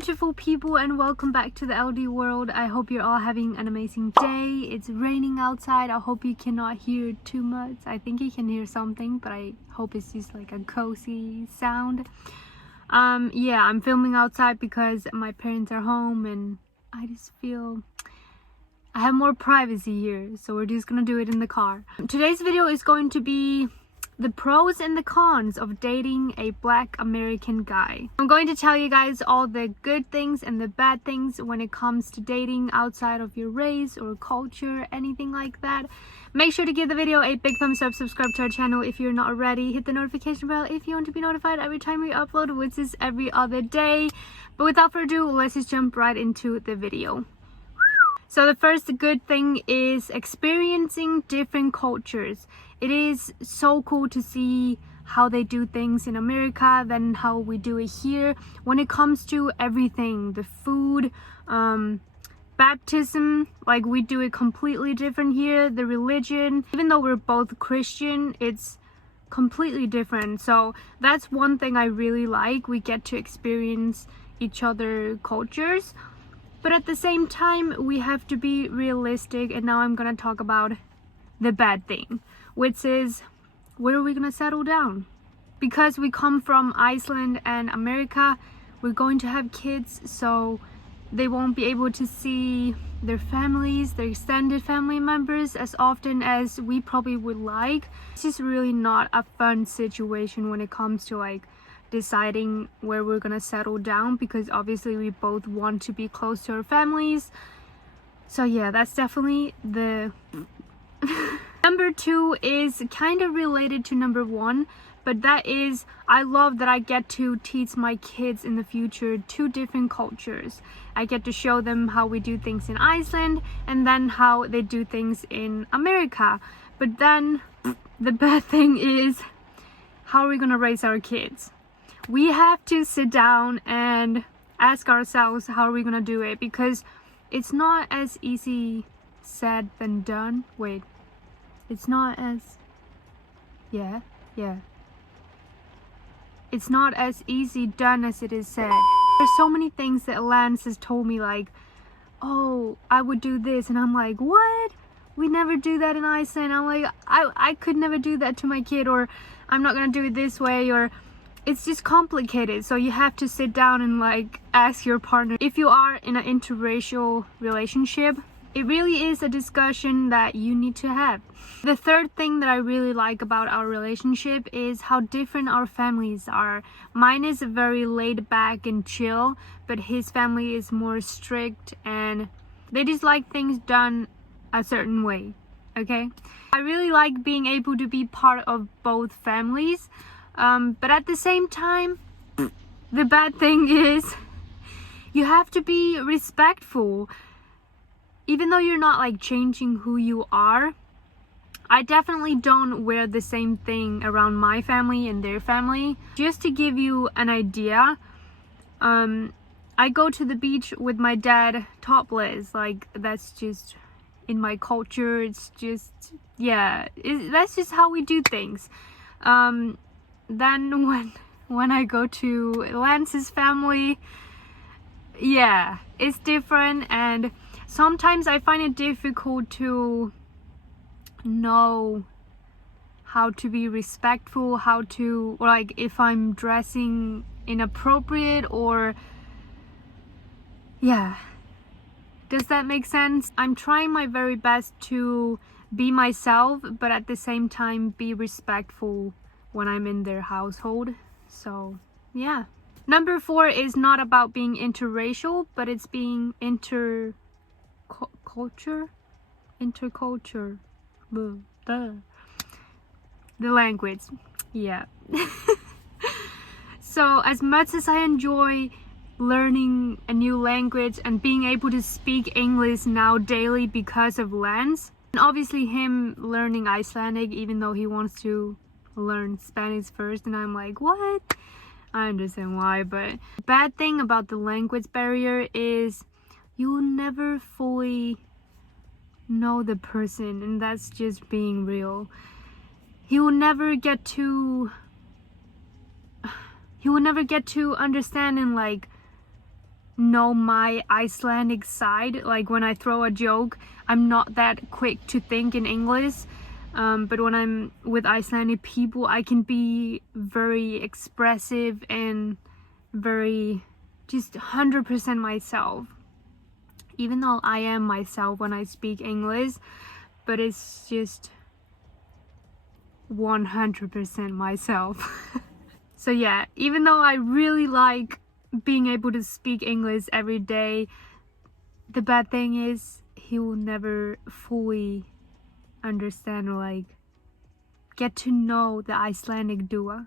beautiful people, and welcome back to the LD world. I hope you're all having an amazing day. It's raining outside. I hope you cannot hear too much. I think you can hear something, but I hope it's just like a cozy sound. Yeah, I'm filming outside because my parents are home and I just feel I have more privacy here, so we're just gonna do it in the car. Today's video is going to be the pros and the cons of dating a Black American guy. I'm going to tell you guys all the good things and the bad things when it comes to dating outside of your race or culture, anything like that. Make sure to give the video a big thumbs up, subscribe to our channel if you're not already, hit the notification bell if you want to be notified every time we upload, which is every other day. But without further ado, let's just jump right into the video. So the first good thing is experiencing different cultures. It is so cool to see how they do things in America than how we do it here. When it comes to everything, the food, baptism, like we do it completely different here. The religion, even though we're both Christian, it's completely different. So that's one thing I really like. We get to experience each other cultures. But at the same time, we have to be realistic, and now I'm gonna talk about the bad thing, which is, where are we gonna settle down? Because we come from Iceland and America, we're going to have kids, so they won't be able to see their families, their extended family members as often as we probably would like. It's just really not a fun situation when it comes to like deciding where we're gonna settle down, because obviously we both want to be close to our families. So yeah, that's definitely the Number two is kind of related to number one, but that is, I love that I get to teach my kids in the future two different cultures. I get to show them how we do things in Iceland and then how they do things in America. But then the bad thing is, how are we gonna raise our kids? We have to sit down and ask ourselves, how are we gonna do it? Because it's not as easy said than done. Wait, it's not as it's not as easy done as it is said. There's so many things that Lance has told me, like, oh, I would do this, and I'm like, what? We never do that in Iceland. I'm like, I could never do that to my kid, or I'm not gonna do it this way, or it's just complicated. So you have to sit down and like ask your partner. If you are in an interracial relationship, it really is a discussion that you need to have. The third thing that I really like about our relationship is how different our families are. Mine is very laid back and chill, but his family is more strict and they just like things done a certain way, okay? I really like being able to be part of both families, but at the same time, the bad thing is you have to be respectful. Even though you're not like changing who you are, I definitely don't wear the same thing around my family and their family. Just to give you an idea, I go to the beach with my dad topless. Like, that's just in my culture. It's just, yeah, that's just how we do things. Then when I go to Lance's family, yeah, it's different, and sometimes I find it difficult to know how to be respectful, how to, or like if I'm dressing inappropriate, or yeah, does that make sense? I'm trying my very best to be myself, but at the same time be respectful when I'm in their household. So yeah. Number four is not about being interracial, but it's being interculture. The language, yeah. So as much as I enjoy learning a new language and being able to speak English now daily because of Lance, and obviously him learning Icelandic, even though he wants to learn Spanish first, and I'm like, what? I understand why. But the bad thing about the language barrier is you will never fully know the person, and that's just being real. He will never get to understand and like know my Icelandic side. Like when I throw a joke, I'm not that quick to think in English. But when I'm with Icelandic people, I can be very expressive and very just 100% myself. Even though I am myself when I speak English, but it's just 100% myself. So yeah, even though I really like being able to speak English every day, the bad thing is he will never fully understand or like get to know the Icelandic duo.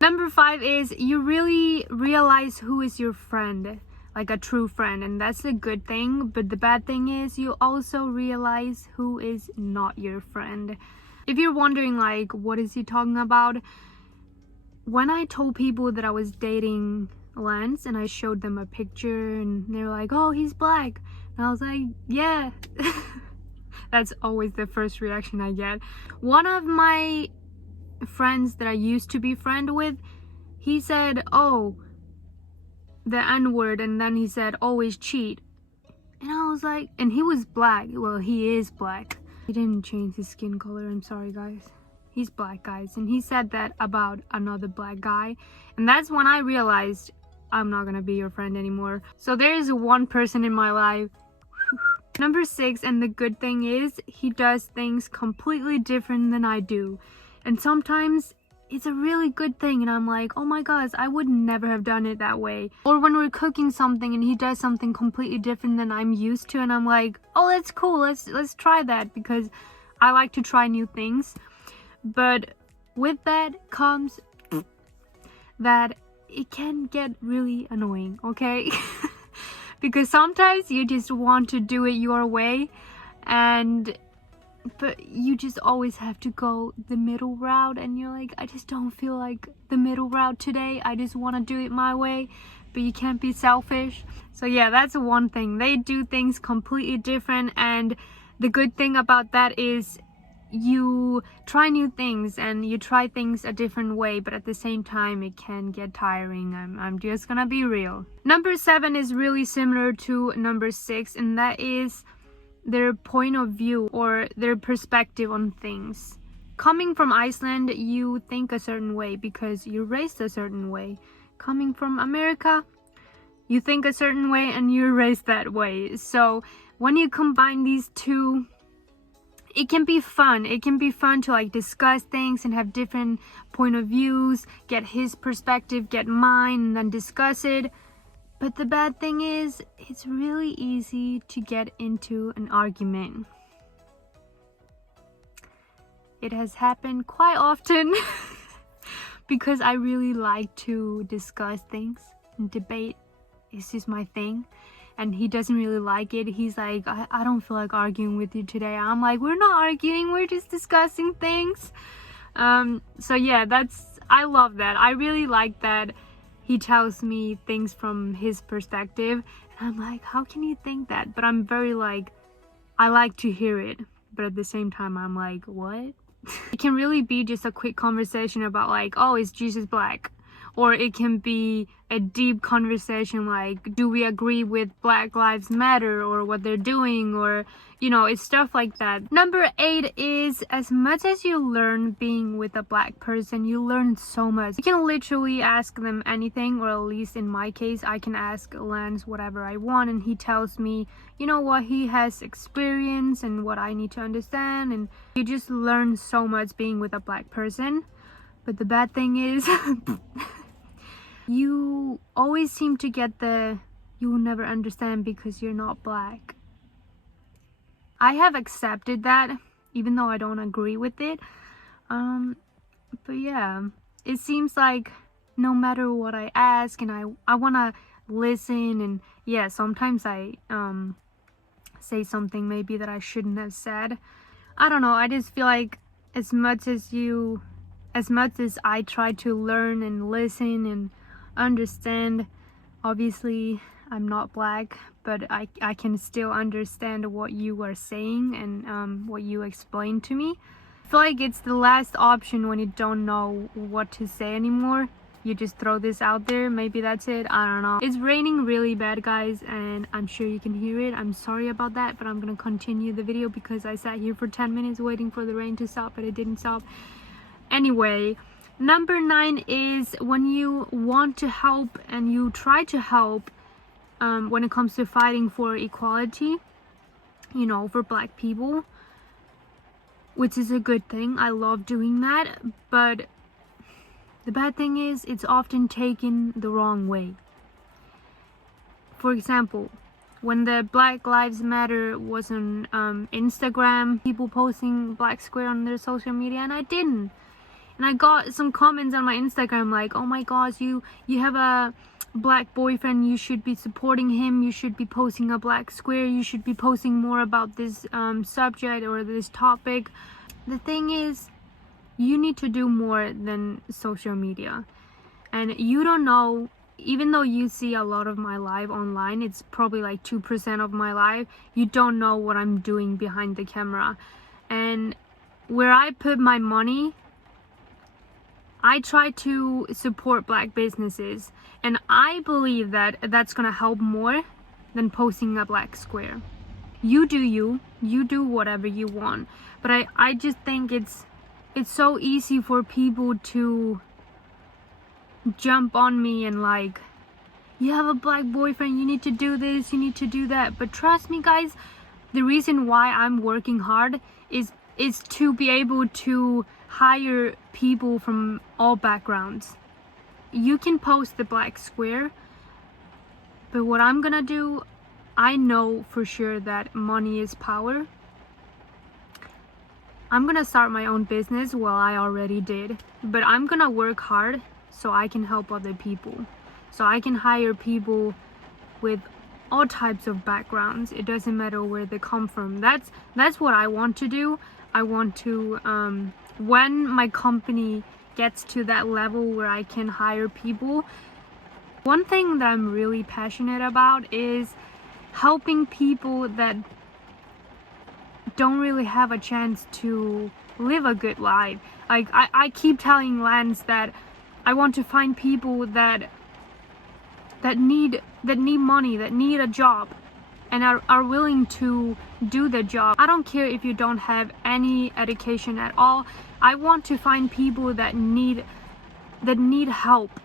Number 5 is you really realize who is your friend, like a true friend, and that's a good thing. But the bad thing is you also realize who is not your friend. If you're wondering like what is he talking about, when I told people that I was dating Lance and I showed them a picture and they're like, oh, he's black, and I was like, yeah. That's always the first reaction I get. One of my friends that I used to be friend with, he said, oh, the N-word, and then he said, always cheat. And I was like, and he was black. Well, he is black. He didn't change his skin color, I'm sorry guys. He's black, guys. And he said that about another black guy. And that's when I realized I'm not gonna be your friend anymore. So there is one person in my life. Number 6, and the good thing is he does things completely different than I do. And sometimes it's a really good thing and I'm like, oh my gosh, I would never have done it that way. Or when we're cooking something and he does something completely different than I'm used to, and I'm like, oh, that's cool, let's try that, because I like to try new things. But with that comes that it can get really annoying, okay? Because sometimes you just want to do it your way, but you just always have to go the middle route, and you're like, I just don't feel like the middle route today, I just want to do it my way. But you can't be selfish. So yeah, that's one thing. They do things completely different, and the good thing about that is you try new things and you try things a different way, but at the same time it can get tiring. I'm just gonna be real. Number 7 is really similar to number 6, and that is their point of view or their perspective on things. Coming from Iceland, you think a certain way because you're raised a certain way. Coming from America, you think a certain way and you're raised that way. So when you combine these two, it can be fun. It can be fun to like discuss things and have different point of views, get his perspective, get mine, and then discuss it. But the bad thing is, it's really easy to get into an argument. It has happened quite often because I really like to discuss things and debate. It's just my thing. And he doesn't really like it. He's like, I don't feel like arguing with you today. I'm like, we're not arguing, we're just discussing things. So yeah, I love that. I really like that he tells me things from his perspective. And I'm like, how can you think that? But I'm very like, I like to hear it. But at the same time, I'm like, what? It can really be just a quick conversation about like, oh, is Jesus black? Or it can be a deep conversation like, do we agree with Black Lives Matter or what they're doing, or you know, it's stuff like that. Number 8 is, as much as you learn being with a black person, you learn so much. You can literally ask them anything, or at least in my case, I can ask Lance whatever I want and he tells me, you know, what he has experienced and what I need to understand, and you just learn so much being with a black person. But the bad thing is you always seem to get you will never understand because you're not black. I have accepted that, even though I don't agree with it. But yeah, it seems like no matter what I ask, and I want to listen, and yeah, sometimes I say something maybe that I shouldn't have said. I don't know, I just feel like as much as I try to learn and listen and understand, obviously I'm not black, but I can still understand what you are saying and what you explain to me. I feel like it's the last option when you don't know what to say anymore. you just throw this out there. Maybe that's it. I don't know. It's raining really bad, guys, and I'm sure you can hear it. I'm sorry about that, but I'm gonna continue the video because I sat here for 10 minutes waiting for the rain to stop, but it didn't stop. Anyway, number 9 is when you want to help and you try to help when it comes to fighting for equality, you know, for black people, which is a good thing. I love doing that, but the bad thing is it's often taken the wrong way. For example, when the Black Lives Matter was on Instagram, people posting black square on their social media, and I didn't. And I got some comments on my Instagram like, oh my gosh, you have a black boyfriend, you should be supporting him, you should be posting a black square, you should be posting more about this subject or this topic. The thing is, you need to do more than social media. And you don't know, even though you see a lot of my life online, it's probably like 2% of my life, you don't know what I'm doing behind the camera. And where I put my money, I try to support black businesses, and I believe that that's gonna help more than posting a black square. You do whatever you want, but I just think it's so easy for people to jump on me and like, you have a black boyfriend, you need to do this, you need to do that. But trust me, guys, the reason why I'm working hard is to be able to hire people from all backgrounds. You can post the black square, but what I'm gonna do, I know for sure that money is power. I'm gonna start my own business. Well, I already did, but I'm gonna work hard so I can help other people, so I can hire people with all types of backgrounds. It doesn't matter where they come from. That's what I want to do. I want to when my company gets to that level where I can hire people, one thing that I'm really passionate about is helping people that don't really have a chance to live a good life. Like I keep telling Lance that I want to find people that need money, that need a job, and are willing to do the job. I don't care if you don't have any education at all. I want to find people that need help,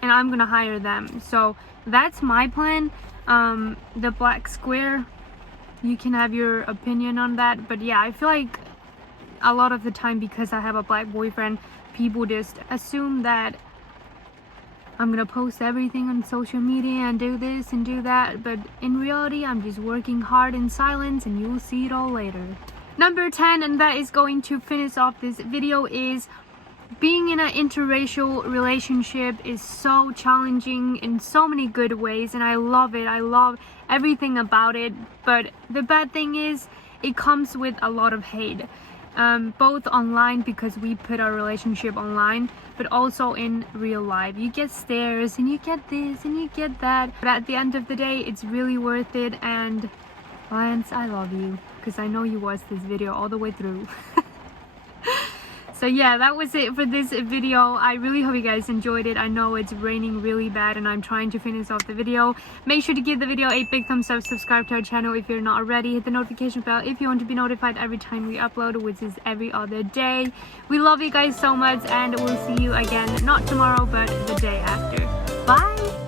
and I'm gonna hire them. So that's my plan. The black square, you can have your opinion on that, but yeah, I feel like a lot of the time, because I have a black boyfriend, people just assume that I'm gonna post everything on social media and do this and do that, but in reality I'm just working hard in silence, and you'll see it all later. Number 10, and that is going to finish off this video, is being in an interracial relationship is so challenging in so many good ways, and I love it. I love everything about it, but the bad thing is it comes with a lot of hate, both online because we put our relationship online, but also in real life. You get stares and you get this and you get that, but at the end of the day it's really worth it. And Lance, I love you, because I know you watched this video all the way through. So yeah, that was it for this video. I really hope you guys enjoyed it. I know it's raining really bad and I'm trying to finish off the video. Make sure to give the video a big thumbs up, subscribe to our channel if you're not already, hit the notification bell if you want to be notified every time we upload, which is every other day. We love you guys so much, and we'll see you again, not tomorrow, but the day after. Bye!